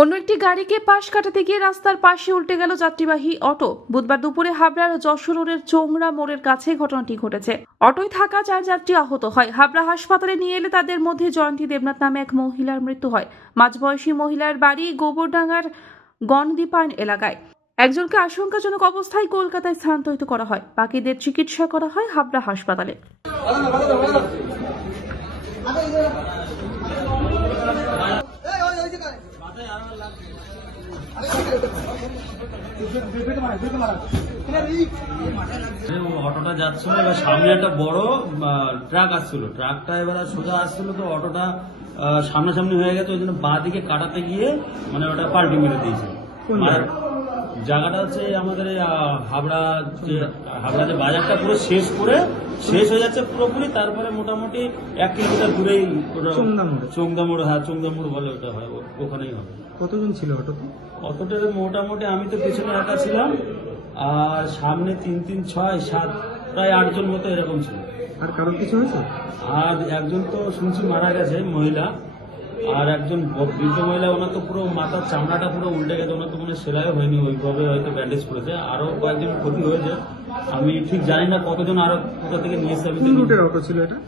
অন্য একটি গাড়িকে পাশ কাটাতে গিয়ে রাস্তার পাশে উল্টে গেল যাত্রীবাহী অটো। বুধবার দুপুরে হাবড়ার যশোর রোডের চোংরা মোড়ের কাছে ঘটনাটি ঘটেছে। অটোয় থাকা 4 যাত্রী আহত হয়। হাবড়া হাসপাতালে নিয়ে এলে তাদের মধ্যে জয়ন্তী দেবনাথ নামে এক মহিলার মৃত্যু হয়। মাঝবয়সী মহিলার বাড়ি গোবরডাঙ্গার গণদীপায়ন এলাকায়। একজনকে আশঙ্কাজনক অবস্থায় কলকাতায় স্থানান্তরিত করা হয়, বাকিদের চিকিৎসা করা হয় হাবড়া হাসপাতালে। অটোটা যাচ্ছিল, এবার সামনে একটা বড় ট্রাক আসছিল, ট্রাকটা এবার সোজা আসছিল, তো অটোটা সামনাসামনি হয়ে গেছে, ওই জন্য বাঁ দিকে কাটাতে গিয়ে মানে ওটা পাল্টি মেরে দিয়েছে। জায়গাটা হচ্ছে আমাদের হাবড়া যে বাজারটা পুরো শেষ হয়ে যাচ্ছে পুরোপুরি, তারপরে মোটামুটি 1 কিলোমিটার দূরেই চোংদামোড়, হ্যাঁ চোংদামোড় বলে ওটা হয়, ওখানেই হবে। কতজন ছিল অটোতে? অটোতে মোটামুটি আমি তো পেছনে একা ছিলাম, আর সামনে 3, 3, 6, 7 প্রায় 8 জন মতো এরকম ছিল। আর কারোর কিছু হয়েছে? আর একজন তো শুনছি মারা গেছে মহিলা, আর একজন বৃদ্ধ মহিলা, ওনার তো পুরো মাথার চামড়াটা পুরো উল্টে গেছে, ওনার তো কোনো সেলাই হয়নি, ওইভাবে হয়তো ব্যান্ডেজ করেছে। আরো কয়েকজন ক্ষতি হয়েছে, আমি ঠিক জানি না কতজন আরো কোথা থেকে নিয়ে এসে। কোন রুটের অটো ছিল এটা?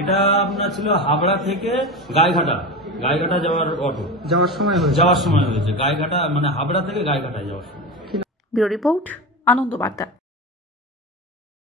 এটা আপনার ছিল হাবড়া থেকে গাইঘাটা যাওয়ার অটো। যাওয়ার সময় হয়েছে গাইঘাটা মানে হাবড়া থেকে গাইঘাটায় যাওয়ার সময়। ব্যুরো রিপোর্ট, আনন্দ বার্তা।